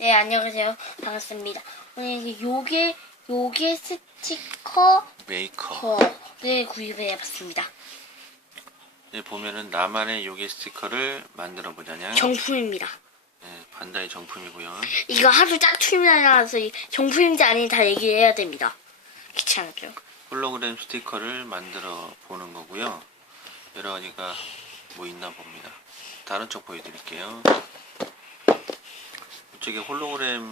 네, 안녕하세요. 반갑습니다. 오늘 그 요게, 요게 스티커 메이커. 를 구입해 봤습니다. 네, 보면은 나만의 요게 스티커를 만들어 보자냐. 정품입니다. 네, 반다이 정품이고요. 이거 하루 짝퉁이라서 이 정품인지 아닌지 다 얘기해야 됩니다. 귀찮죠? 홀로그램 스티커를 만들어 보는 거고요. 여러 가지가 뭐 있나 봅니다. 다른 쪽 보여드릴게요. 이쪽에 홀로그램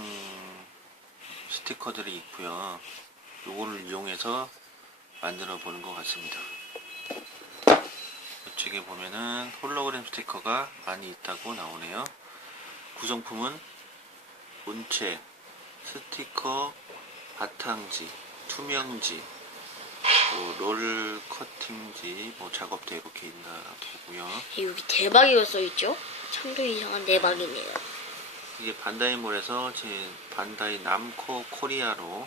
스티커들이 있고요. 요거를 이용해서 만들어 보는 것 같습니다. 이쪽에 보면은 홀로그램 스티커가 많이 있다고 나오네요. 구성품은 본체, 스티커, 바탕지, 투명지, 뭐 롤 커팅지, 뭐 작업대 이렇게 있나 보고요. 여기 대박이가 써있죠? 참도 이상한 대박이네요. 이게 반다이몰에서 제 반다이 남코 코리아로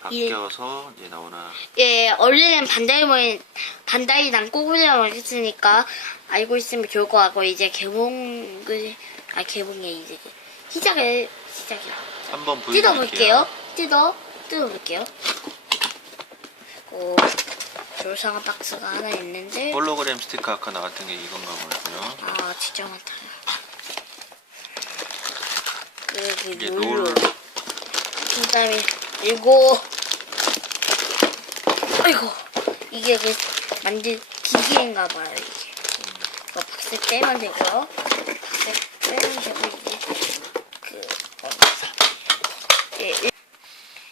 바뀌어서 이제 나오나 예, 원래는 반다이 반다이 남꼬구리라고 했으니까 알고 있으면 좋을 것 같고 이제 개봉을 아 개봉에 이제 그 시작을 시작이야. 한번. 뜯어볼게요. 뜯어 뜯어볼게요. 오, 조상한 박스가 하나 있는데 홀로그램 스티커 아까 나왔던 게 이건가 보고요. 아 진짜 많다. 그 이게 롤로 롤 그다음에 이거 아이고 이게 그 만든 기계인가 봐요 이게. 이거 박스 빼면 되고요. 박스 빼면 되고 이제 그 어, 예,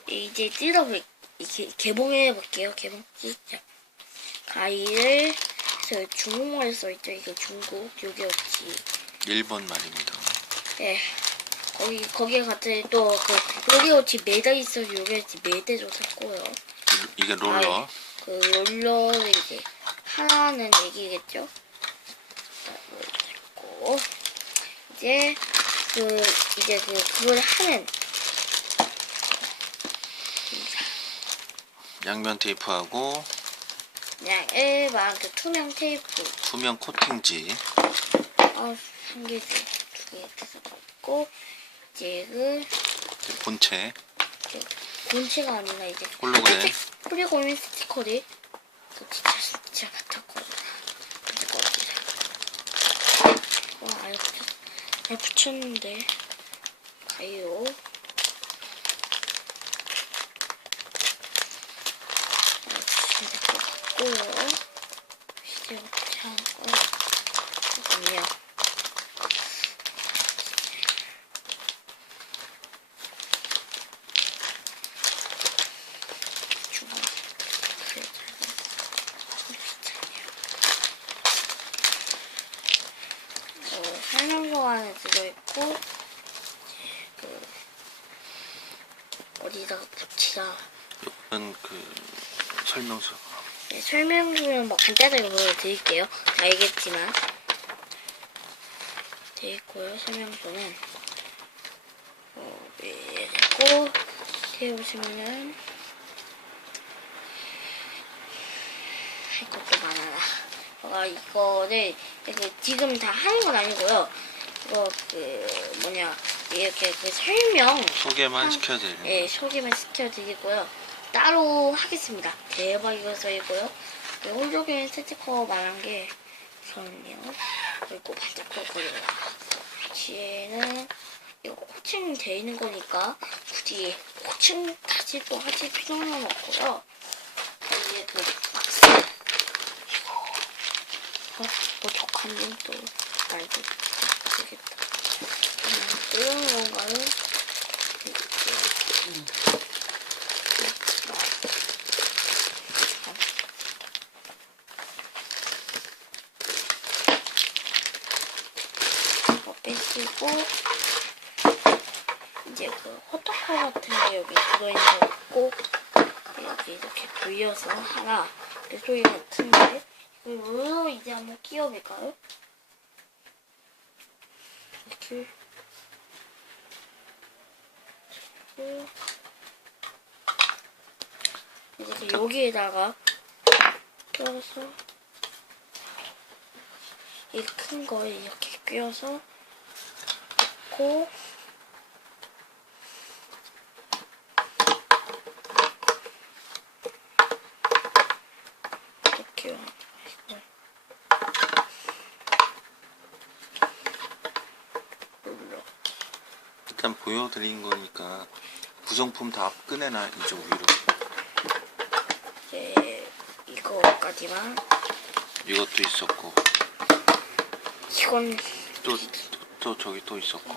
이- 이제 뜯어볼 이게 개봉해 볼게요 개봉. 시작 가위를 저 중국말로 써있죠 이거 중국 요기요치. 일본 말입니다. 예. 거기 거기에 갔더니 또그 요기요치 매달 있어 요기요치 매대로 샀고요. 이게 롤러. 그 롤러를 이제 하나는 얘기겠죠. 고 이제 그 이제 그 그걸 하는 양면 테이프하고 그냥 일반 그 투명 테이프 투명 코팅지. 아 한 개, 두개 있고 이제 그 이제 본체. 본체가 아니라 이제 홀로그램. 홀로그램 스티커를 그 진짜 진짜 와 붙였 아예 붙였는데 가요 붙이면 될것 같고요 시제부터 하고 잠깐만요 주방 그래 어, 설명서 안에 들어있고 그 어디다가 붙이자 이건 그 설명서. 네, 설명서는 뭐 간단하게 보여드릴게요 알겠지만 돼 있고요 설명서는 어, 네, 있고 태우시면은 할 것도 많아라. 어, 이거를 지금 다 하는 건 아니고요. 이거 그 뭐냐 이렇게 그 설명 소개만 아, 시켜드리는 예. 소개만 시켜드리고요. 따로 하겠습니다. 대박 이거 써있고요. 그 홀조경 스티커 말한 게 저는요. 그리고 반짝거려요. 뒤에는 이거 코칭 돼 있는 거니까 굳이 코칭 다시 또 하실 필요는 없고요. 이제 그 박스 이거 어, 뭐 적한님 또 말도 되겠다. 이런 건가요? 이거 빼시고 이제 그 호떡칼 같은 게 여기 들어있는 거 있고 여기 이렇게 돌려서 하나 소리 같은데 이거 이제 한번 끼워볼까요? 다시 이제 여기에다가 껴서 이 큰 거에 이렇게 끼워서 넣고 이렇게요. 일단 보여드린 거니까 구성품 다 꺼내놔 이쪽 위로. 이제 이거까지만 이것도 있었고 이건 또, 또, 또 저기 또 있었고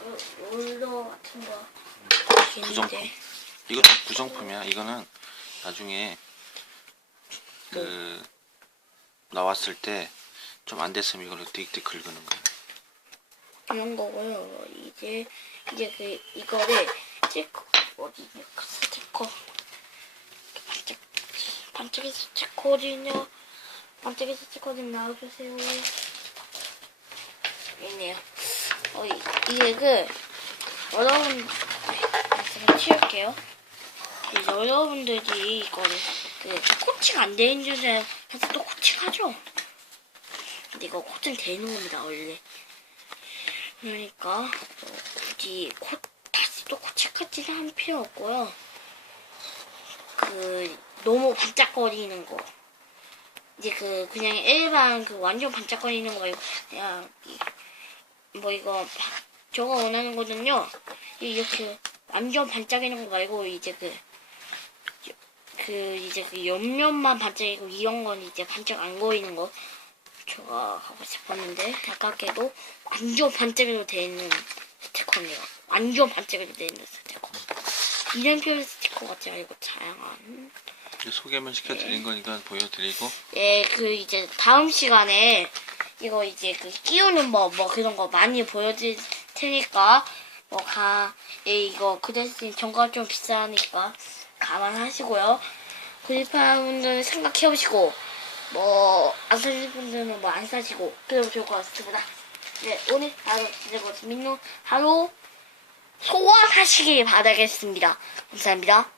그 롤러 같은 거 구성품. 있는데 이것도 구성품이야. 이거는 나중에 그 나왔을 때 좀 안 됐으면 이걸로 띡띡 긁는 거야. 이런 거고요. 이제 이제 그 이거를 스티커 어디 그 스티커 반짝 어디냐? 반짝이 스티커 좀 나와주세요. 있네요. 어 이- 이게 그 여러분 제가 치울게요. 이 여러분들이 이거를 그 코팅 안 되는 줄에 해서 또 코팅하죠. 근데 이거 코팅 되는 겁니다 원래. 그러니까 뭐 굳이 코, 다시 또 코치까지는 할 필요 없고요. 그 너무 반짝거리는 거. 이제 그 그냥 일반 그 완전 반짝거리는 거 말고 그냥 이- 뭐 이거 바- 저거 원하는 거는요. 이- 이렇게 완전 반짝이는 거 말고 이제 그 그 이제 그 옆면만 반짝이고 이런 건 이제 반짝 안 거리는 거 제가 하고 싶었는데 아깝게도 완전 반짝이로 되어 있는 스티커네요. 완전 반짝이로 되어 있는 스티커. 이름표 스티커 같지 않고 다양한. 이제 소개만 시켜드린 거니까 보여드리고 예, 그 이제 다음 시간에 이거 이제 그 끼우는 법뭐 그런 거 많이 보여드릴 테니까 뭐 가, 예, 이거 그 대신 정가가 좀 비싸니까 감안하시고요. 구입하는 분들은 생각해보시고 뭐 안 사실 분들은 뭐 안 사시고 그래도 좋을 것 같습니다. 네, 오늘 하루 지내고 재밌는 하루 소화하시길 바라겠습니다. 감사합니다.